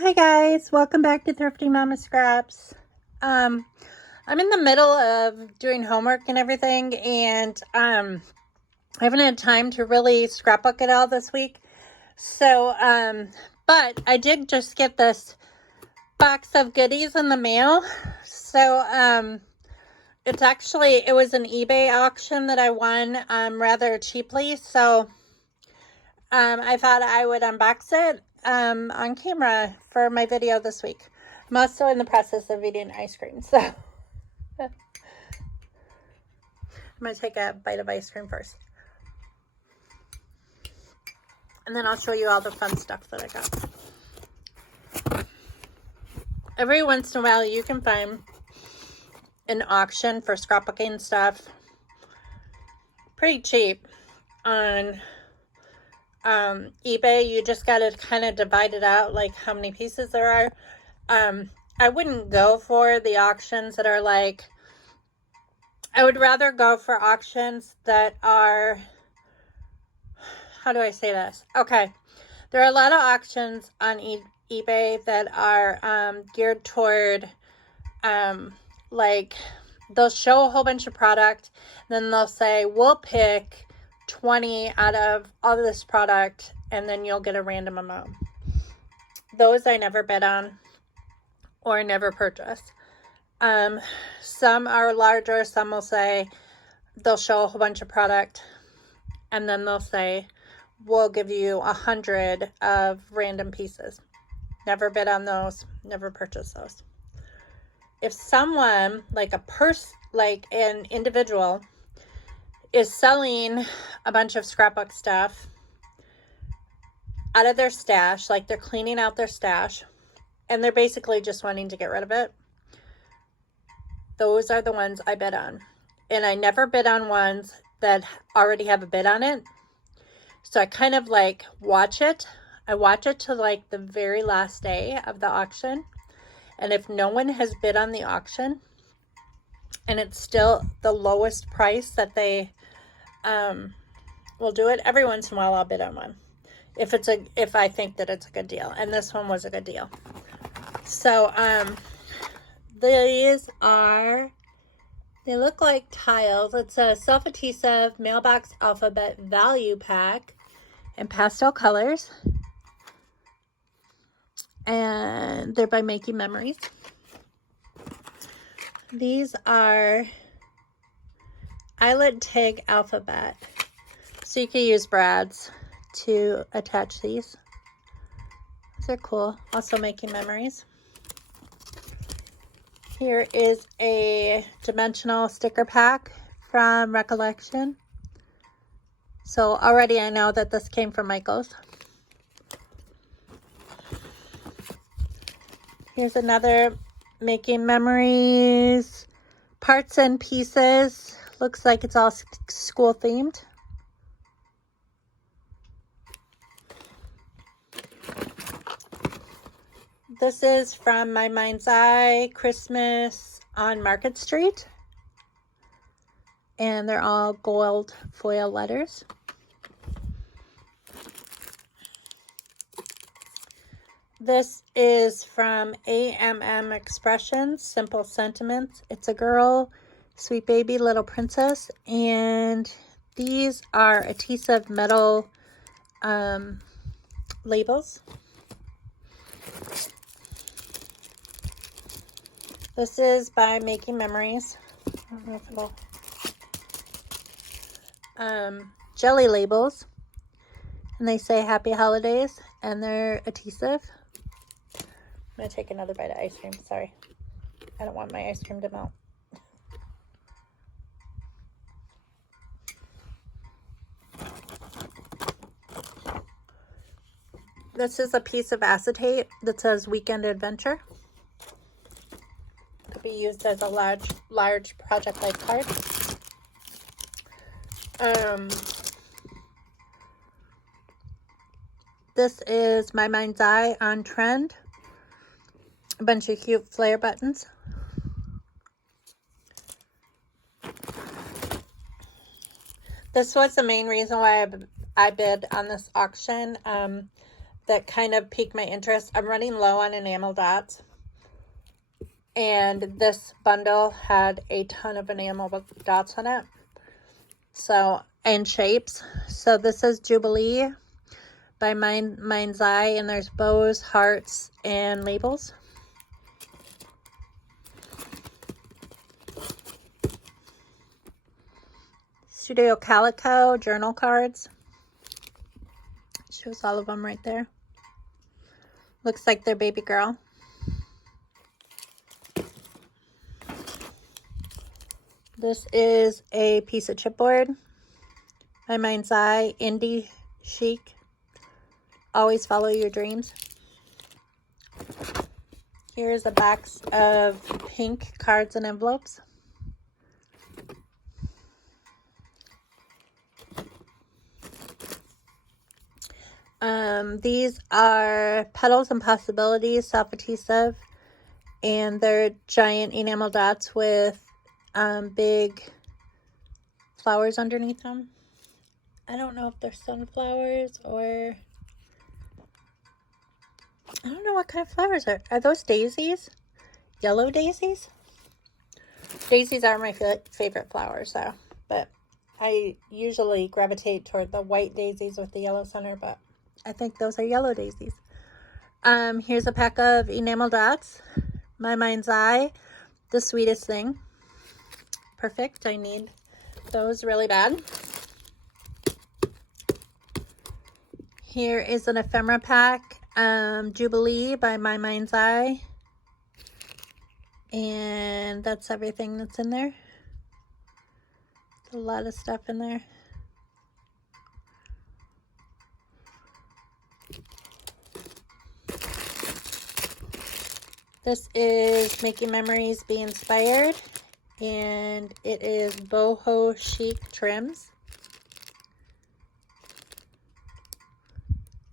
Hi guys, welcome back to Thrifty Mama Scraps. I'm in the middle of doing homework and everything, and I haven't had time to really scrapbook it all this week. So, but I did just get this box of goodies in the mail. So, it was an eBay auction that I won rather cheaply. So, I thought I would unbox it on camera for my video this week. I'm also in the process of eating ice cream, so I'm going to take a bite of ice cream first. And then I'll show you all the fun stuff that I got. Every once in a while you can find an auction for scrapbooking stuff pretty cheap on eBay. You just got to kind of divide it out, like how many pieces there are. I wouldn't go for the auctions that are like, I would rather go for auctions that are, how do I say this? Okay, there are a lot of auctions on eBay that are geared toward, like, they'll show a whole bunch of product, then they'll say, we'll pick 20 out of all of this product, and then you'll get a random amount. Those I never bid on or never purchase. Some are larger. Some will say they'll show a whole bunch of product, and then they'll say we'll give you 100 of random pieces. Never bid on those. Never purchase those. If someone, like an individual, is selling a bunch of scrapbook stuff out of their stash, like they're cleaning out their stash, and they're basically just wanting to get rid of it, those are the ones I bid on. And I never bid on ones that already have a bid on it. So I kind of like watch it. I watch it to like the very last day of the auction. And if no one has bid on the auction and it's still the lowest price that they will do it, every once in a while I'll bid on one. If I think that it's a good deal. And this one was a good deal. So these are, they look like tiles. It's a self-adhesive mailbox alphabet value pack in pastel colors. And they're by Making Memories. These are eyelet tag alphabet. So you can use brads to attach these. These are cool. Also Making Memories. Here is a dimensional sticker pack from Recollection. So already I know that this came from Michael's. Here's another Making Memories parts and pieces. Looks like it's all school themed. This is from My Mind's Eye Christmas on Market Street. And they're all gold foil letters. This is from AMM Expressions, Simple Sentiments. It's a girl, sweet baby, little princess. And these are adhesive metal labels. This is by Making Memories. I don't know if it'll... jelly labels. And they say Happy Holidays. And they're adhesive. I'm going to take another bite of ice cream. Sorry. I don't want my ice cream to melt. This is a piece of acetate that says Weekend Adventure. Could be used as a large project life card. This is My Mind's Eye on Trend. A bunch of cute flare buttons. This was the main reason why I bid on this auction. that kind of piqued my interest. I'm running low on enamel dots. And this bundle had a ton of enamel dots on it. So, and shapes. So this is Jubilee by Mind's Eye. And there's bows, hearts, and labels. Studio Calico journal cards. Shows all of them right there. Looks like they're baby girl. This is a piece of chipboard by Mind's Eye. Indie chic. Always follow your dreams. Here's a box of pink cards and envelopes. These are Petals and Possibilities, self-adhesive, and they're giant enamel dots with big flowers underneath them. I don't know if they're sunflowers or I don't know what kind of flowers are. Are those daisies? Yellow daisies? Daisies are my favorite flowers, though. But I usually gravitate toward the white daisies with the yellow center, but I think those are yellow daisies. Here's a pack of enamel dots. My Mind's Eye, the sweetest thing. Perfect. I need those really bad. Here is an ephemera pack. Jubilee by My Mind's Eye. And that's everything that's in there. There's a lot of stuff in there. This is Making Memories, Be Inspired, and it is boho chic trims.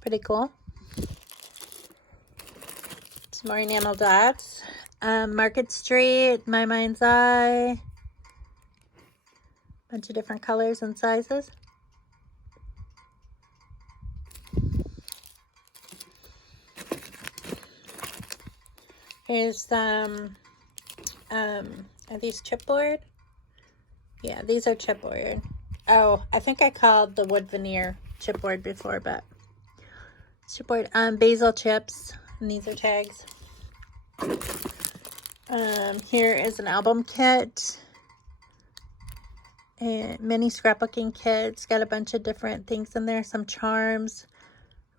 Pretty cool. Some more enamel dots. Market Street, My Mind's Eye. Bunch of different colors and sizes. Here's some, are these chipboard? Yeah, these are chipboard. Oh, I think I called the wood veneer chipboard before, but chipboard. Basil chips, and these are tags. Here is an album kit. And mini scrapbooking kit. It's got a bunch of different things in there. Some charms,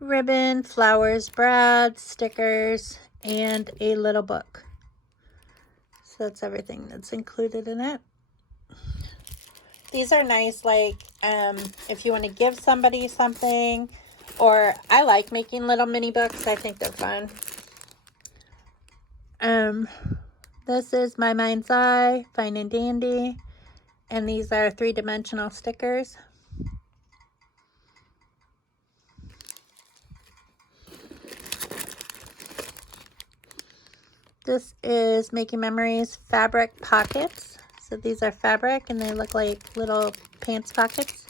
ribbon, flowers, brads, stickers, and a little book. So that's everything that's included in it. These are nice, like, if you want to give somebody something, or I like making little mini books. I think they're fun. This is My Mind's Eye, Fine and Dandy, and these are 3-dimensional stickers. This is Making Memories fabric pockets. So these are fabric and they look like little pants pockets.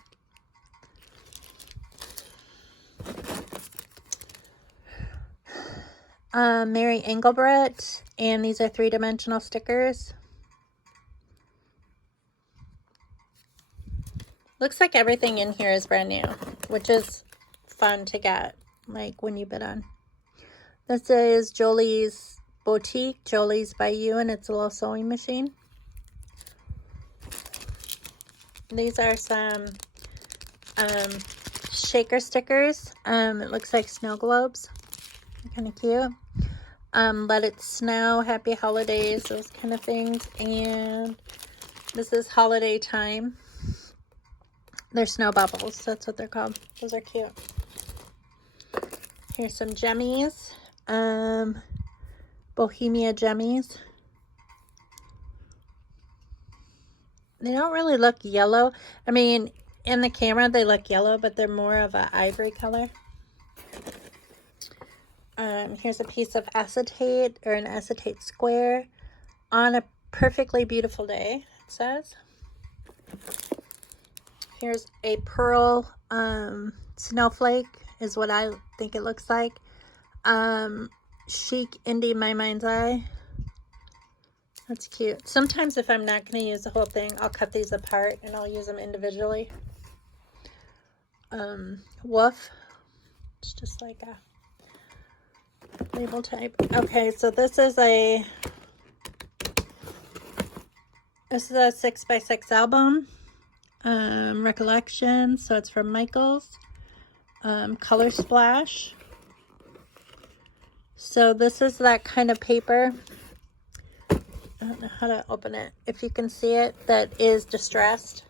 Mary Engelbrett, and these are 3-dimensional stickers. Looks like everything in here is brand new, which is fun to get, like when you bid on. This is Jolie's Boutique, Jolie's by You, and it's a little sewing machine. These are some shaker stickers. It looks like snow globes. Kind of cute. Let It Snow, Happy Holidays, those kind of things. And this is Holiday Time. They're snow bubbles. That's what they're called. Those are cute. Here's some jemmies. Bohemia jemmies. They don't really look yellow. I mean, in the camera they look yellow, but they're more of an ivory color. Here's a piece of acetate, or an acetate square, On a Perfectly Beautiful Day, it says. Here's a pearl snowflake, is what I think it looks like. Chic Indie My Mind's Eye. That's cute. Sometimes if I'm not going to use the whole thing, I'll cut these apart and I'll use them individually. Woof. It's just like a label type. Okay, so this is a 6x6 album. Recollection. So it's from Michaels. Color Splash. So this is that kind of paper. I don't know how to open it. If you can see it, that is distressed.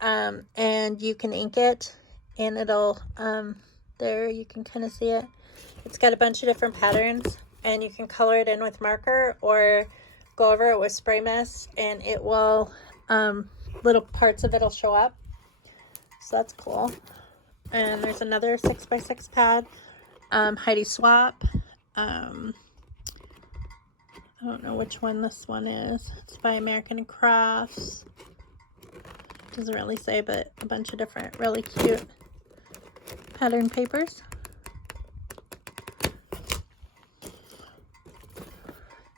And you can ink it, and it'll, there you can kind of see it. It's got a bunch of different patterns, and you can color it in with marker or go over it with spray mist, and it will, little parts of it will show up. So that's cool. And there's another 6x6 pad. Heidi Swap. I don't know which one this one is. It's by American Crafts. Doesn't really say, but a bunch of different really cute pattern papers.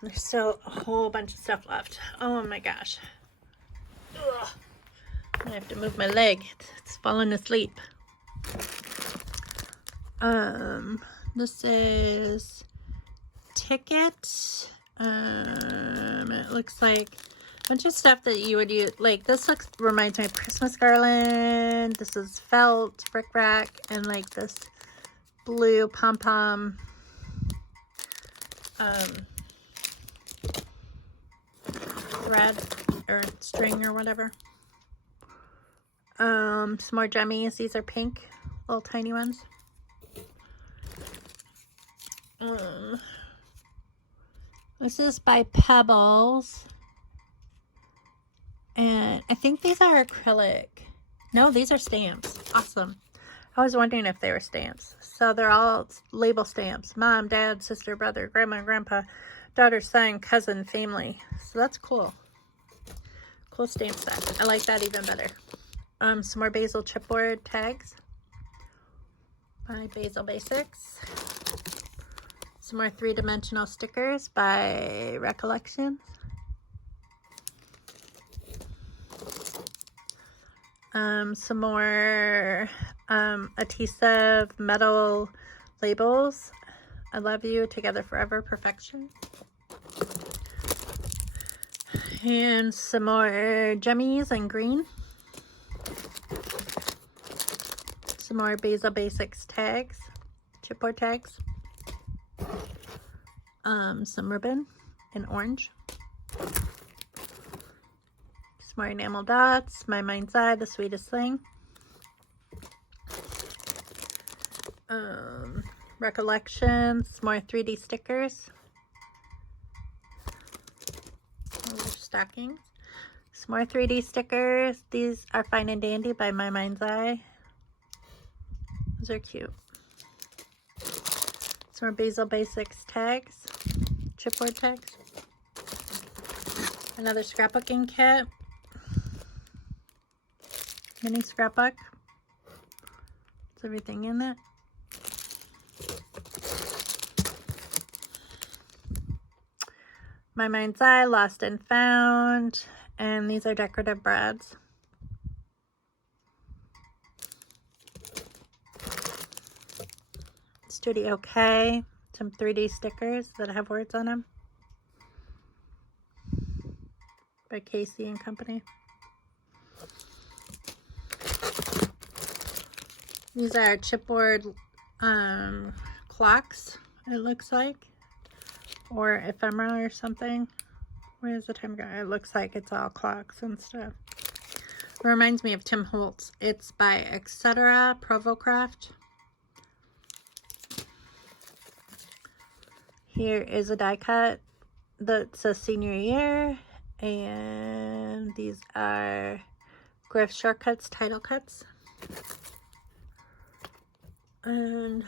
There's still a whole bunch of stuff left. Oh my gosh. Ugh. I have to move my leg. It's falling asleep. This is Ticket. It looks like a bunch of stuff that you would use. Like this reminds me of Christmas garland. This is felt, bric-a-brac, and like this blue pom-pom thread or string or whatever. Some more jummies. These are pink, little tiny ones. This is by Pebbles. And I think these are acrylic. No, these are stamps. Awesome. I was wondering if they were stamps. So they're all label stamps. Mom, dad, sister, brother, grandma, grandpa, daughter, son, cousin, family. So that's cool. Cool stamp set. I like that even better. Some more Basil chipboard tags by Basil Basics. Some more three-dimensional stickers by Recollections. Some more adhesive metal labels. I love you, together forever, perfection. And some more jummies in green. Some more Basil Basics tags, chipboard tags. Some ribbon in orange. Some more enamel dots. My Mind's Eye, the sweetest thing. Recollections. More 3D stickers. Stockings. Some more 3D stickers. These are Fine and Dandy by My Mind's Eye. Those are cute. Some more Basil Basics tags, chipboard tags. Another scrapbooking kit. Mini scrapbook. It's everything in it. My Mind's Eye, Lost and Found. And these are decorative brads. Studio K, some 3D stickers that have words on them by Casey and Company. These are chipboard clocks, it looks like, or ephemera or something. Where's the time go? It looks like it's all clocks and stuff. It reminds me of Tim Holtz. It's by Etc. Provocraft. Here is a die cut that says senior year, and these are Griff Shortcuts title cuts. And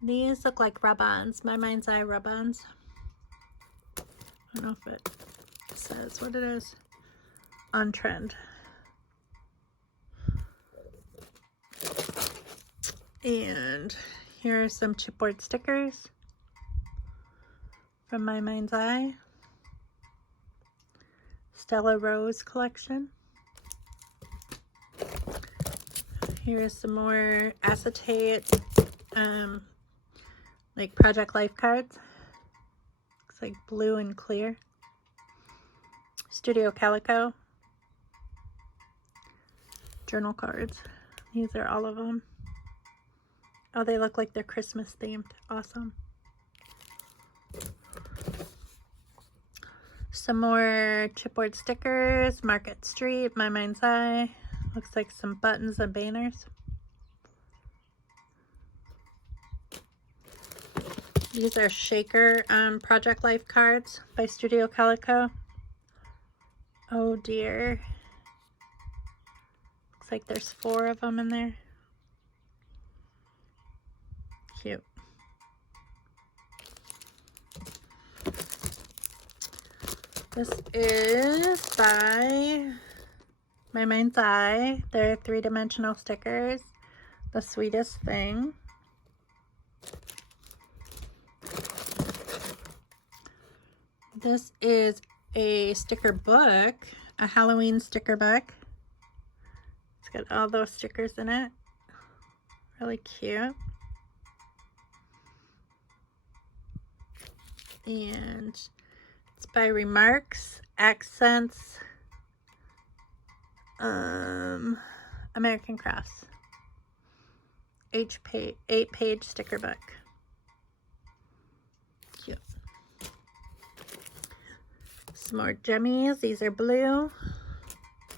these look like rub-ons, My Mind's Eye rub-ons. I don't know if it says what it is. On trend. And here are some chipboard stickers from My Mind's Eye. Stella Rose collection. Here's some more acetate, like Project Life cards. Looks like blue and clear. Studio Calico. Journal cards. These are all of them. Oh, they look like they're Christmas themed. Awesome. Some more chipboard stickers. Market Street, My Mind's Eye. Looks like some buttons and banners. These are Shaker Project Life cards by Studio Calico. Oh dear. Looks like there's 4 of them in there. Cute. This is by My Mind's Eye. They're 3-dimensional stickers. The Sweetest Thing. This is a sticker book, a Halloween sticker book. It's got all those stickers in it. Really cute. And it's by Remarks, Accents, American Crafts. 8-page sticker book. Cute. Some more jummies. These are blue.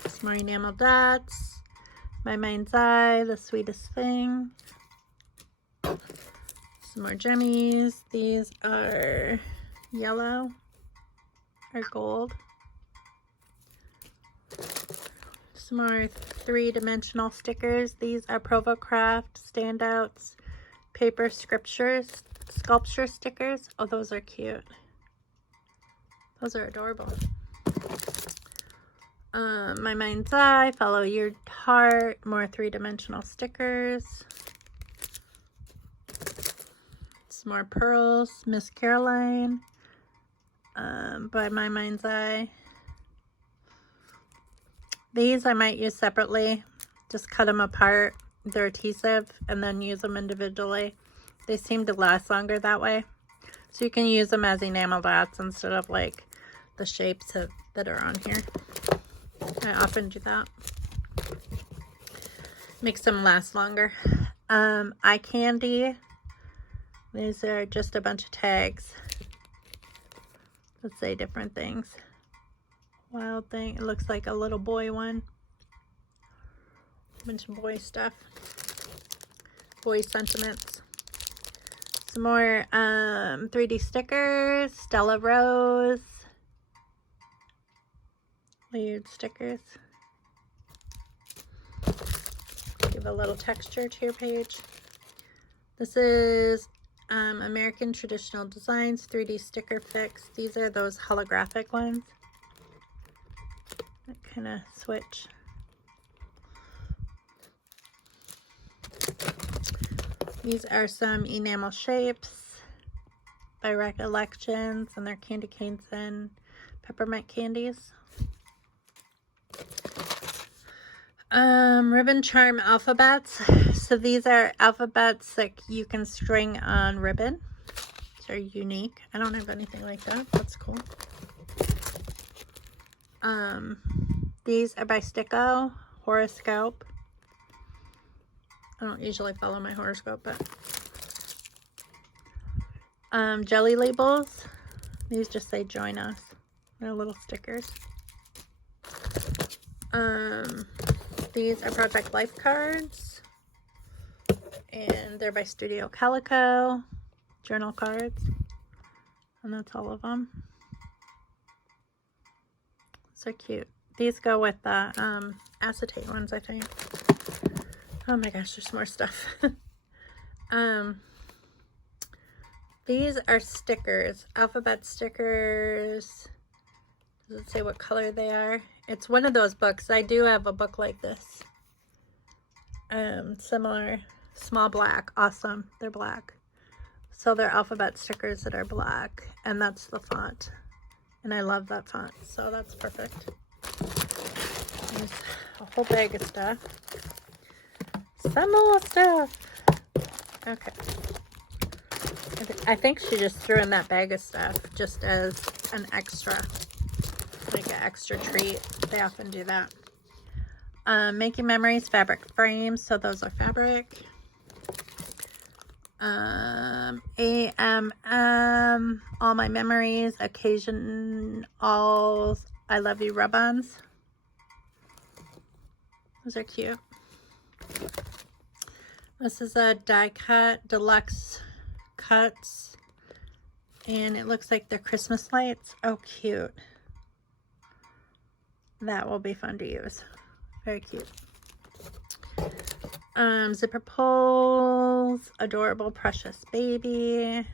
Some more enamel dots. My Mind's Eye, The Sweetest Thing. Some more jummies. These are yellow or gold. Some more 3-dimensional stickers. These are Provocraft standouts, paper sculpture stickers. Oh, those are cute. Those are adorable. My Mind's Eye, Follow Your Heart, more 3-dimensional stickers. Some more pearls, Miss Caroline, by My Mind's Eye. These I might use separately, just cut them apart. They're adhesive and then use them individually. They seem to last longer that way. So you can use them as enamel dots instead of like the shapes that are on here. I often do that. Makes them last longer. Eye candy. These are just a bunch of tags that say different things. Wild thing. It looks like a little boy one. A bunch of boy stuff. Boy sentiments. Some more 3D stickers. Stella Rose. Layered stickers. Give a little texture to your page. This is American Traditional Designs 3D Sticker Fix. These are those holographic ones that kind of switch. These are some enamel shapes by Recollections, and they're candy canes and peppermint candies. Ribbon charm alphabets. So these are alphabets that you can string on ribbon. They're unique. I don't have anything like that. That's cool. These are by Sticko, horoscope. I don't usually follow my horoscope, but jelly labels. These just say join us. They're little stickers. These are Project Life cards, and they're by Studio Calico. Journal cards, and that's all of them. So cute. These go with the acetate ones, I think. Oh my gosh, there's more stuff. These are stickers, alphabet stickers. Does it say what color they are? It's one of those books. I do have a book like this. Similar. Small black. Awesome. They're black. So they're alphabet stickers that are black. And that's the font. And I love that font. So that's perfect. There's a whole bag of stuff. Some more stuff. Okay. I think she just threw in that bag of stuff just as an extra. Like an extra treat. They often do that. Making Memories fabric frames. So those are fabric. AMM, All My Memories, Occasion All I Love You rub-ons. Those are cute. This is a die cut, deluxe cuts, and it looks like they're Christmas lights. Oh, cute. That will be fun to use. Very cute. Zipper pulls, Adorable Precious Baby.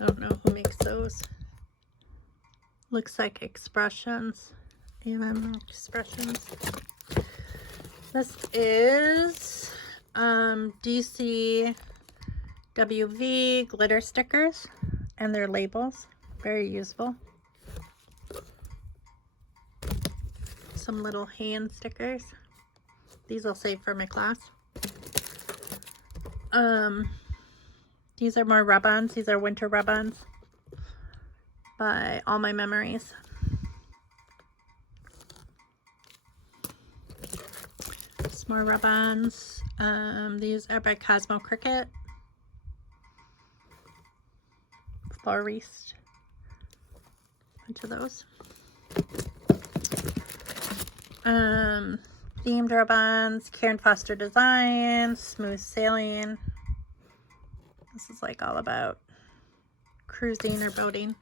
I don't know who makes those. Looks like Expressions. Expressions. This is DCWV glitter stickers, and their labels. Very useful. Some little hand stickers. These I'll save for my class. These are more rub-ons. These are winter rub-ons by All My Memories. Some more rub-ons. These are by Cosmo Cricket. Floriste. Bunch of those. Themed rub-ons, Karen Foster Designs, Smooth Sailing. This is like all about cruising or boating.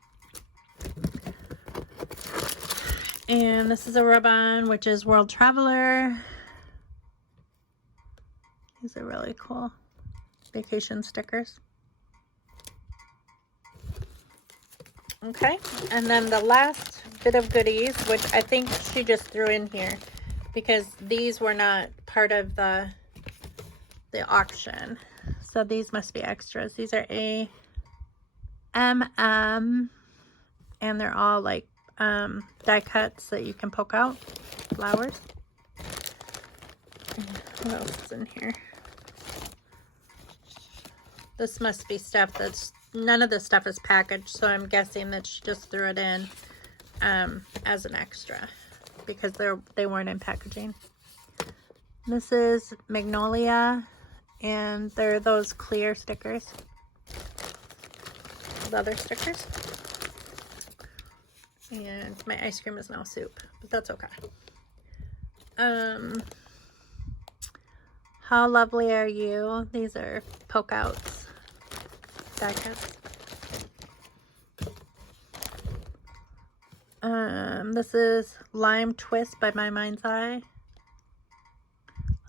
And this is a rub-on, which is World Traveler. These are really cool. Vacation stickers. Okay, and then the last bit of goodies, which I think she just threw in here because these were not part of the auction. So these must be extras. These are and they're all like die cuts that you can poke out. Flowers. What else is in here? This must be stuff that's, none of this stuff is packaged, so I'm guessing that she just threw it in as an extra because they weren't in packaging. This is Magnolia, and they're those clear stickers, leather stickers. And my ice cream is now soup, but that's okay. How Lovely Are You? These are poke outs, die cuts. This is Lime Twist by My Mind's Eye.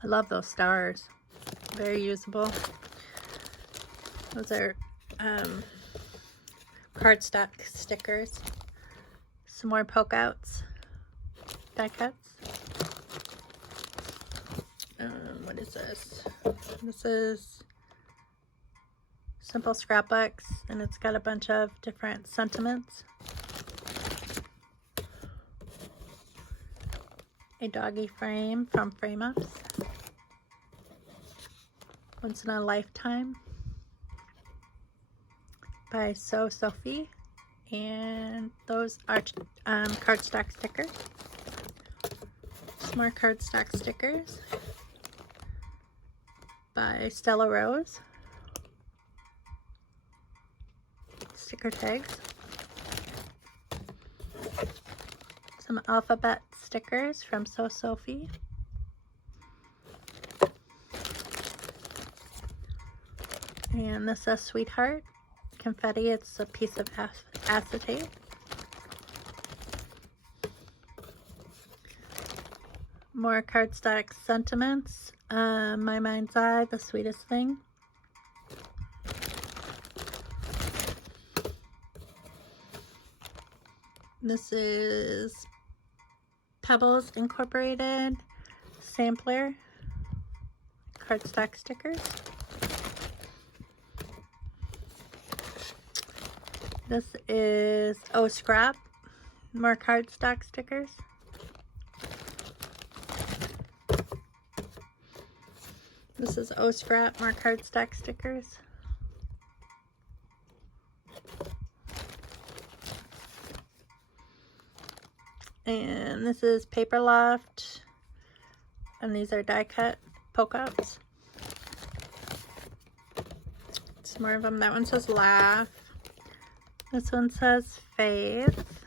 I love those stars. Very usable. Those are cardstock stickers. Some more poke outs, die cuts. What is this? This is Simple Scrapbooks, and it's got a bunch of different sentiments. A doggy frame from Frame Ups. Once in a Lifetime by So Sophie. And those are cardstock stickers. Some more cardstock stickers by Stella Rose. Sticker tags. Some alphabet stickers from So Sophie. And this is Sweetheart. Confetti, it's a piece of acetate. More cardstock sentiments. My Mind's Eye, The Sweetest Thing. This is Pebbles Incorporated sampler cardstock stickers. This is Scrap, more cardstock stickers. This is Scrap, more cardstock stickers. And this is Paper Loft, and these are die cut poke outs. Some more of them. That one says Laugh. This one says Faith.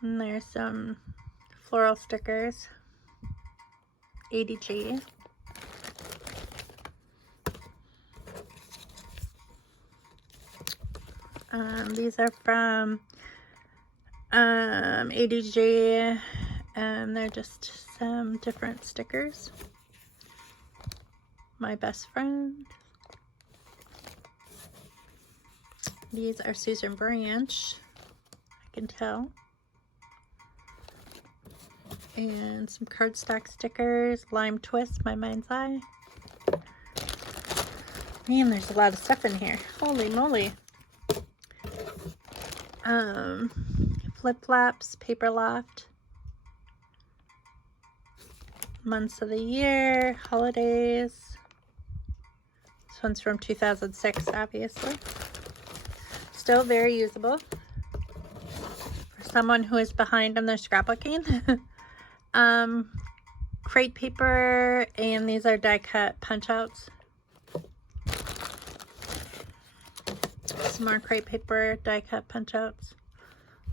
And there's some floral stickers. ADG. These are from ADG, and they're just some different stickers. My Best Friend. These are Susan Branch, I can tell. And some cardstock stickers. Lime Twist, My Mind's Eye. Man, there's a lot of stuff in here. Holy moly. Flip Flaps, Paper Loft. Months of the Year, Holidays. This one's from 2006, obviously. Still very usable for someone who is behind on their scrapbooking. Crate paper, and these are die cut punch outs. Some more crate paper, die cut punch outs.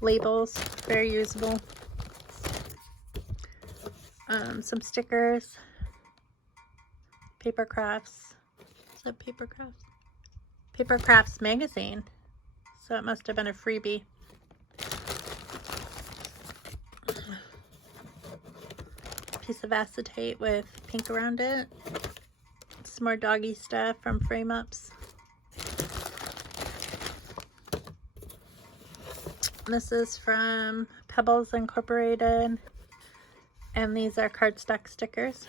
Labels, very usable. Some stickers. Paper Crafts. Is that Paper Crafts? Paper Crafts magazine. So it must have been a freebie. Piece of acetate with pink around it. Some more doggy stuff from Frame Ups. This is from Pebbles Incorporated, and these are cardstock stickers.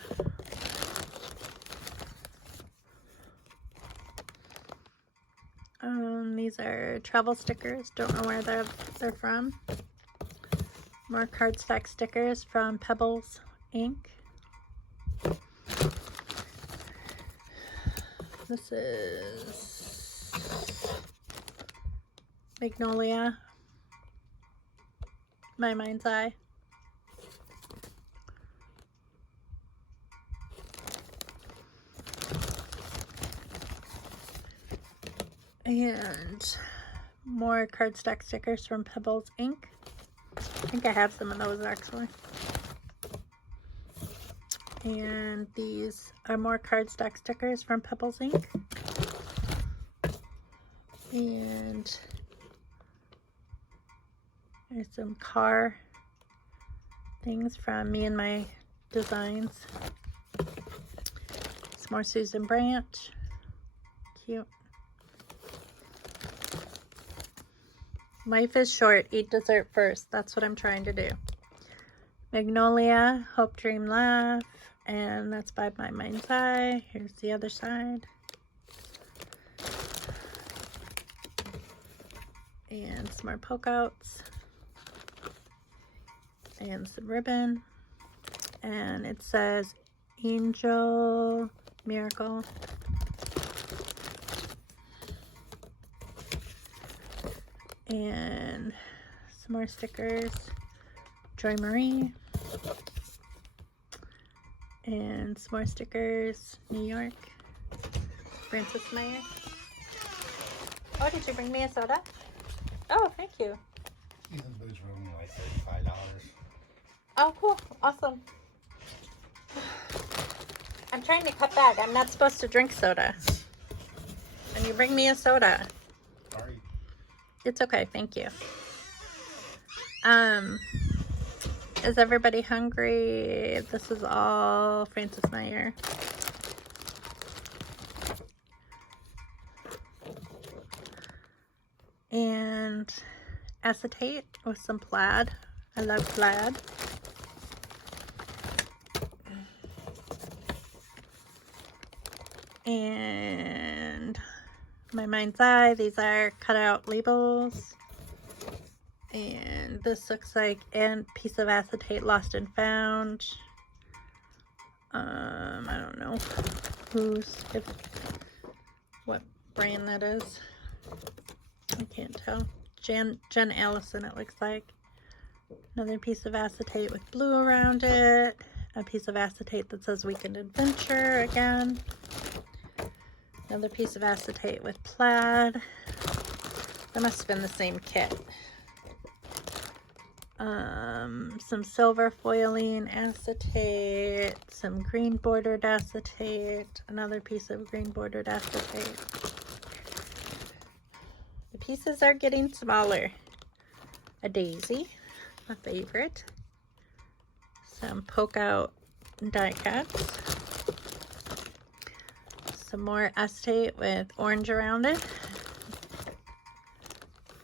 These are travel stickers. Don't know where they're from. More cardstock stickers from Pebbles Inc. This is Magnolia, My Mind's Eye. And more cardstock stickers from Pebbles Inc. I think I have some of those actually. And these are more cardstock stickers from Pebbles Inc. And there's some car things from Me and My Designs. Some more Susan Branch. Cute. Life is short. Eat dessert first. That's what I'm trying to do. Magnolia, Hope, Dream, Laugh. And that's by My Mind's Eye. Here's the other side. And some more poke outs. And some ribbon. And it says Angel Miracle. And some more stickers. Joy Marie. And some more stickers. New York. Francis Meyer. Oh, did you bring me a soda? Oh, thank you. These boots were only like $35. Oh, cool. Awesome. I'm trying to cut back. I'm not supposed to drink soda. And you bring me a soda. Sorry. It's okay. Thank you. Is everybody hungry? This is all Francis Meyer. And acetate with some plaid. I love plaid. And My Mind's Eye, these are cutout labels. And this looks like a piece of acetate lost and found. I don't know what brand that is. I can't tell. Jen Allison, it looks like. Another piece of acetate with blue around it. A piece of acetate that says Weekend Adventure again. Another piece of acetate with plaid. That must have been the same kit. Some silver foiling acetate, some green bordered acetate, another piece of green bordered acetate. The pieces are getting smaller. A daisy, my favorite. Some poke out die cuts. Some more acetate with orange around it.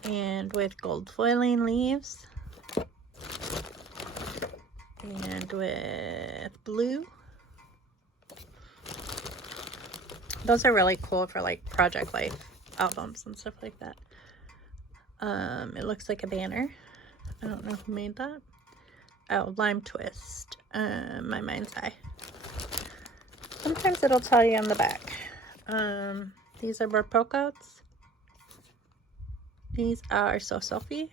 And with gold foiling leaves. And with blue. Those are really cool for like Project Life albums and stuff like that. It looks like a banner. I don't know who made that. Oh, Lime Twist. My Mind's Eye. Sometimes it'll tell you on the back. These are more poke outs. These are So Sophie.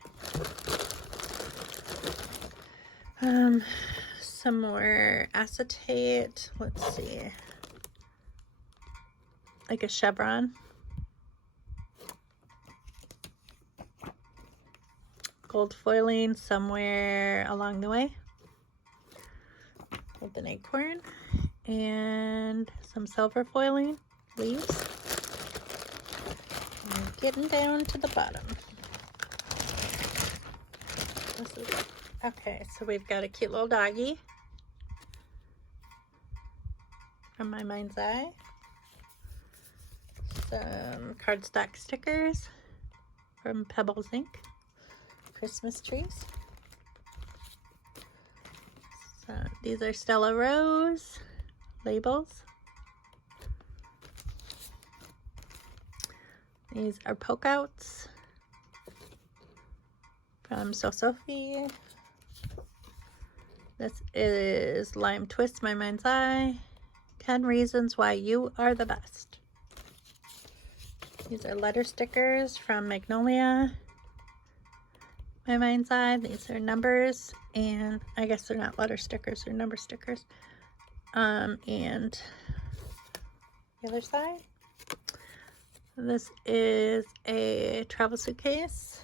Some more acetate. Let's see. Like a chevron. Gold foiling somewhere along the way. With an acorn. And some silver foiling leaves. And getting down to the bottom. This is it. Okay, so we've got a cute little doggy from My Mind's Eye. Some cardstock stickers from Pebbles Ink. Christmas trees. So these are Stella Rose labels. These are poke outs from So Sophie. This is Lime Twist, My Mind's Eye. 10 Reasons Why You Are the Best. These are letter stickers from Magnolia, My Mind's Eye. These are numbers, and I guess they're not letter stickers, they're number stickers. And the other side. This is a travel suitcase.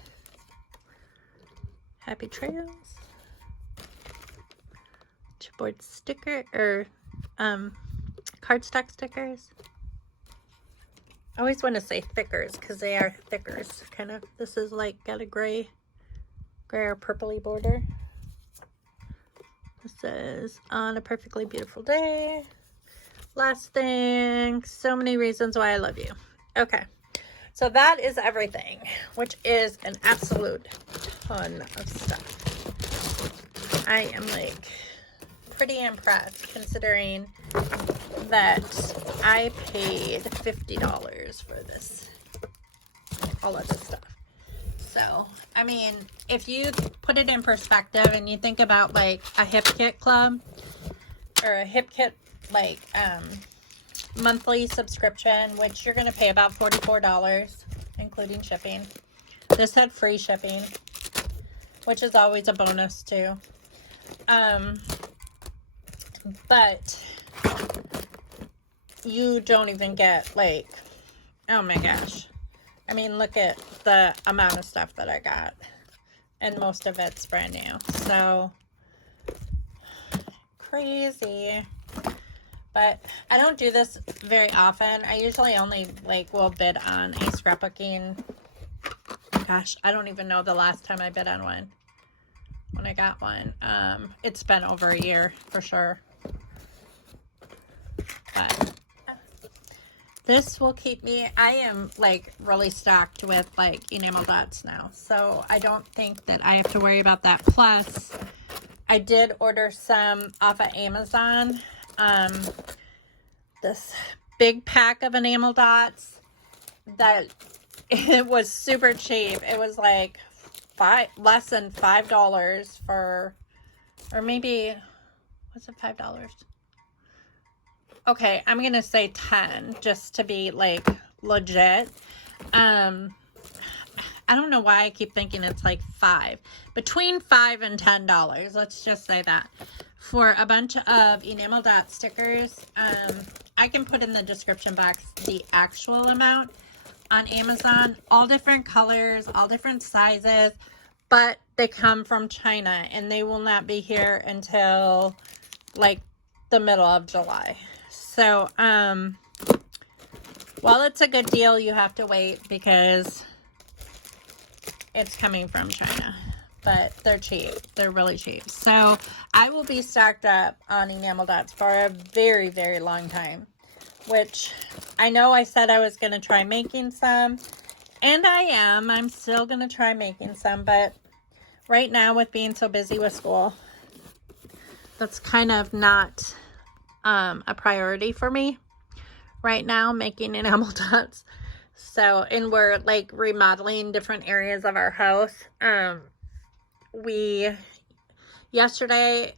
Happy Trails. Chipboard sticker, or cardstock stickers. I always want to say thickers because they are thickers, kind of. This is like got a gray or purpley border. This says, on a perfectly beautiful day. Last thing, so many reasons why I love you. Okay, so that is everything, which is an absolute ton of stuff. I am like pretty impressed considering that I paid $50 for this, all of this stuff. So, I mean, if you put it in perspective and you think about like a hip kit club or a hip kit like monthly subscription, which you're going to pay about $44, including shipping. This had free shipping, which is always a bonus too. But you don't even get like, oh my gosh. I mean, look at the amount of stuff that I got. And most of it's brand new. So, crazy. But I don't do this very often. I usually only like will bid on a scrapbooking. Gosh, I don't even know the last time I bid on one. When I got one. It's been over a year for sure. But This will keep me, I am like really stocked with like enamel dots now. So I don't think that I have to worry about that. Plus, I did order some off of Amazon. This big pack of enamel dots that it was super cheap. It was like less than $5 for, or maybe, was it $5? Okay, I'm gonna say 10 just to be like legit. I don't know why I keep thinking it's like between $5 and $10. Let's just say that for a bunch of enamel dot stickers. I can put in the description box the actual amount on Amazon. All different colors, all different sizes, but they come from China and they will not be here until like the middle of July. So, while it's a good deal, you have to wait because it's coming from China. But they're cheap. They're really cheap. So, I will be stocked up on enamel dots for a very, very long time. Which, I know I said I was going to try making some. And I am. I'm still going to try making some. But right now, with being so busy with school, that's kind of not a priority for me right now, making enamel dots. So, and we're like remodeling different areas of our house. Yesterday,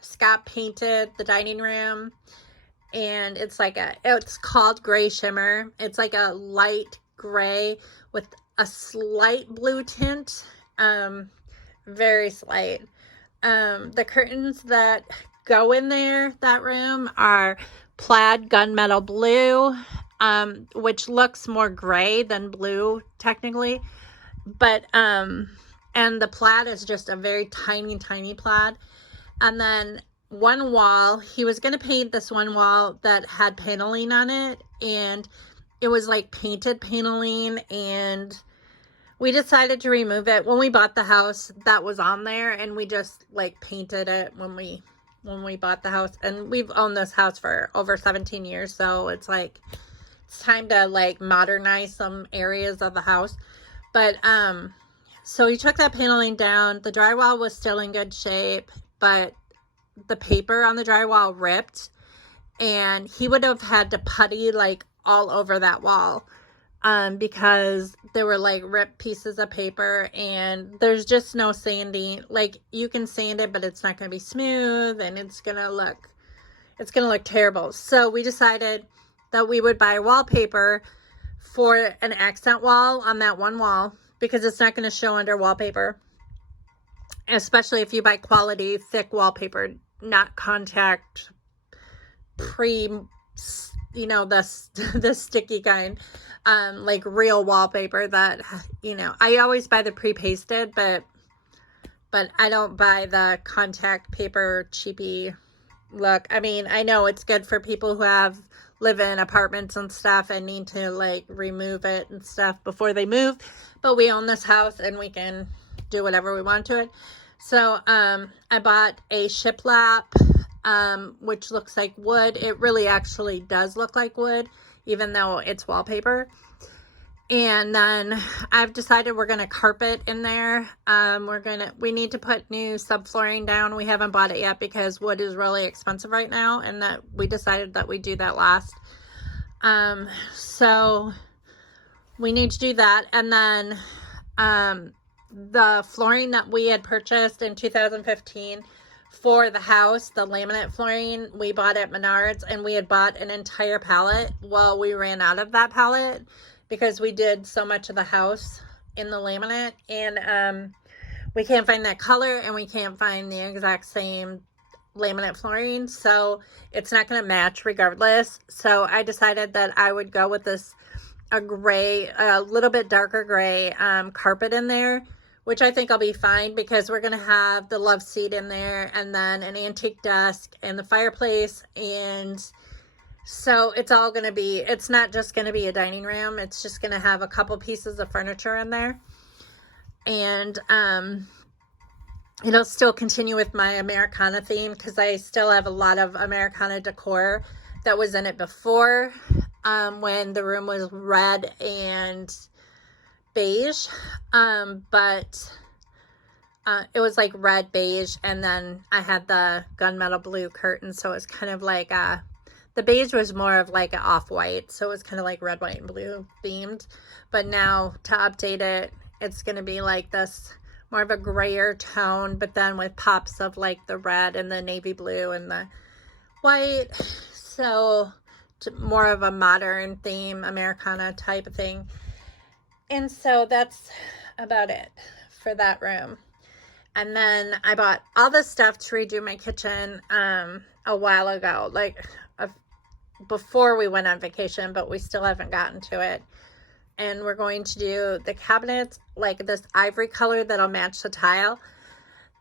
Scott painted the dining room, and it's called Gray Shimmer. It's like a light gray with a slight blue tint, very slight. The curtains that go in that room are plaid gunmetal blue, which looks more gray than blue technically, but and the plaid is just a very tiny plaid. And then one wall, he was going to paint this one wall that had paneling on it, and it was like painted paneling, and we decided to remove it. When we bought the house, that was on there, and we just like painted it when we bought the house. And we've owned this house for over 17 years, so it's like it's time to like modernize some areas of the house. But so he took that paneling down. The drywall was still in good shape, but the paper on the drywall ripped, and he would have had to putty like all over that wall. Because there were like ripped pieces of paper, and there's just no sanding. Like, you can sand it, but it's not going to be smooth, and it's going to look terrible. So we decided that we would buy wallpaper for an accent wall on that one wall, because it's not going to show under wallpaper, especially if you buy quality thick wallpaper, not contact the sticky kind. Like real wallpaper that, I always buy the pre-pasted, but I don't buy the contact paper cheapy look. I mean, I know it's good for people who live in apartments and stuff and need to like remove it and stuff before they move, but we own this house and we can do whatever we want to it. So, I bought a shiplap, which looks like wood. It really actually does look like wood, even though it's wallpaper. And then I've decided we're going to carpet in there. We need to put new subflooring down. We haven't bought it yet because wood is really expensive right now, and that we decided that we'd do that last. So we need to do that. And then, the flooring that we had purchased in 2015 for the house, the laminate flooring, we bought at Menards, and we had bought an entire pallet. Well, we ran out of that pallet because we did so much of the house in the laminate, and we can't find that color, and we can't find the exact same laminate flooring, so it's not going to match regardless. So I decided that I would go with a little bit darker gray carpet in there, which I think will be fine, because we're going to have the love seat in there, and then an antique desk and the fireplace. And so it's not just going to be a dining room. It's just going to have a couple pieces of furniture in there. And it'll still continue with my Americana theme, because I still have a lot of Americana decor that was in it before. when the room was red and beige, but it was like red beige, and then I had the gunmetal blue curtain, so it was kind of like the beige was more of like an off-white, so it was kind of like red, white, and blue themed. But now to update it, it's going to be like this more of a grayer tone, but then with pops of like the red and the navy blue and the white. So more of a modern theme, Americana type of thing. And so that's about it for that room. And then I bought all this stuff to redo my kitchen a while ago, like before we went on vacation, but we still haven't gotten to it. And we're going to do the cabinets like this ivory color that'll match the tile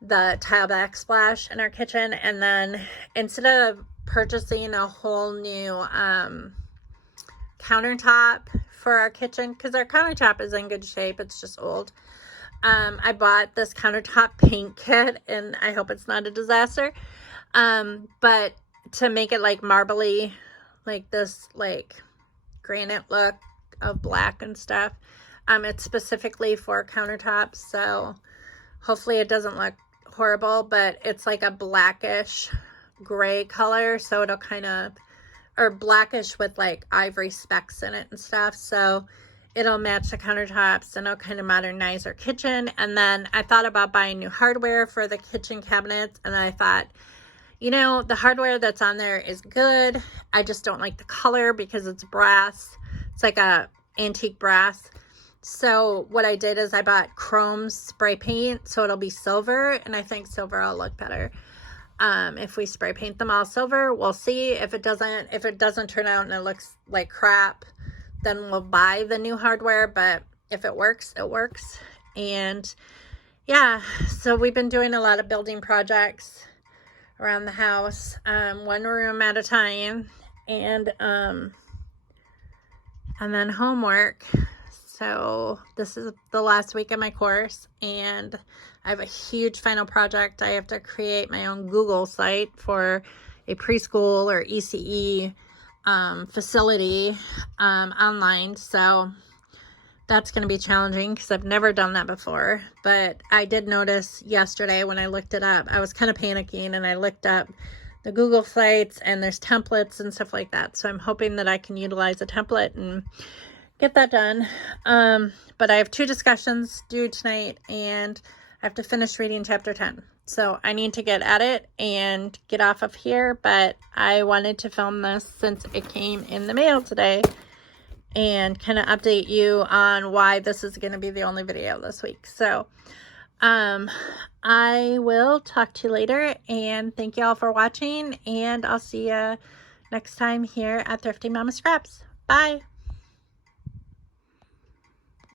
backsplash in our kitchen. And then instead of purchasing a whole new countertop for our kitchen, because our countertop is in good shape, it's just old, I bought this countertop paint kit, and I hope it's not a disaster, but to make it like marbly, like this like granite look of black and stuff. It's specifically for countertops, so hopefully it doesn't look horrible, but it's like a blackish gray color, so it'll kind of, or blackish with like ivory specks in it and stuff, so it'll match the countertops and it'll kind of modernize our kitchen. And then I thought about buying new hardware for the kitchen cabinets, and I thought, you know, the hardware that's on there is good, I just don't like the color because it's brass. It's like a antique brass. So what I did is I bought chrome spray paint, so it'll be silver, and I think silver will look better. If we spray paint them all silver, we'll see. If it doesn't turn out and it looks like crap, then we'll buy the new hardware. But if it works, it works. And yeah, so we've been doing a lot of building projects around the house, one room at a time, and then homework. So this is the last week of my course, and I have a huge final project. I have to create my own Google site for a preschool or ECE facility online. So that's going to be challenging because I've never done that before. But I did notice yesterday when I looked it up, I was kind of panicking, and I looked up the Google sites, and there's templates and stuff like that. So I'm hoping that I can utilize a template and get that done. But I have 2 discussions due tonight, and I have to finish reading chapter 10. So I need to get at it and get off of here, but I wanted to film this since it came in the mail today and kind of update you on why this is going to be the only video this week. So I will talk to you later, and thank you all for watching, and I'll see you next time here at Thrifty Mama Scraps. Bye.